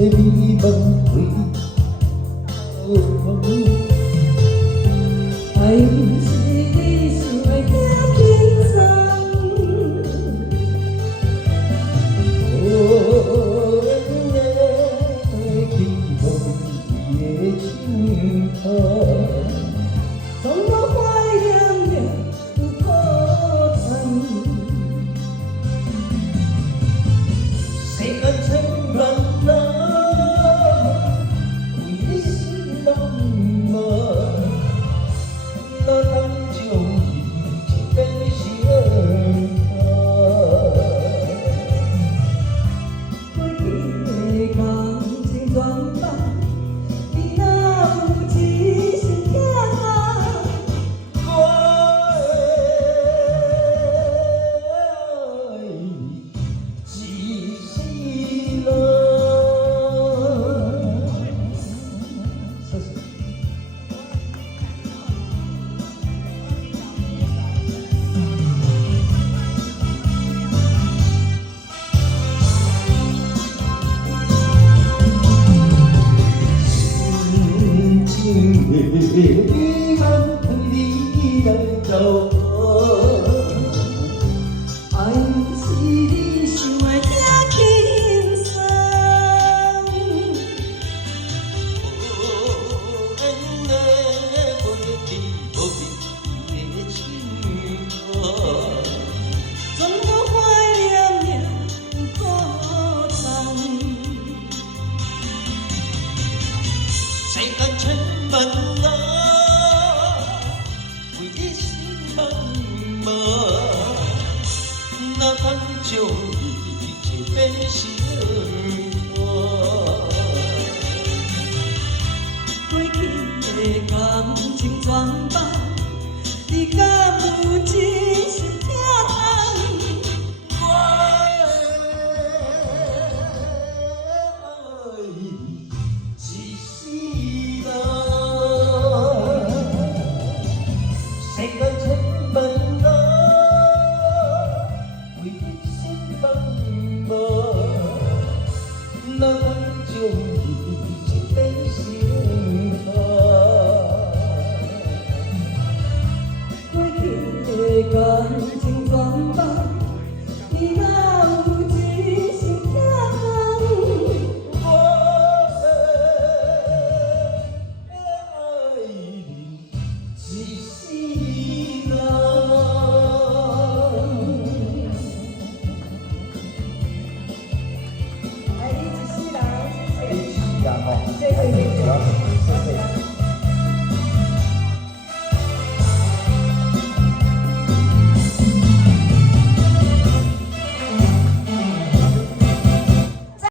美梦回头，爱是你想的轻轻松，哦，希望你的心头。总我怀念了有可曾？谁敢承认那为你心茫茫？那当就已经变成过去的感情全放，你若有一声疼爱。你看你来走，爱是你想的轻轻松，恩的过去无比的情歌，总我怀念了可曾？谁敢承认那为你心茫茫？那当就已经变成花。过去的感情全放，你敢有一声疼爱？我爱你一世人，谁敢承认那为你心茫茫？那当就已经变成花。过去的感情全放，你若有一声疼爱？我爱你一世人。爱你一世人，谢谢。爱你一世人哦，谢谢。谢谢。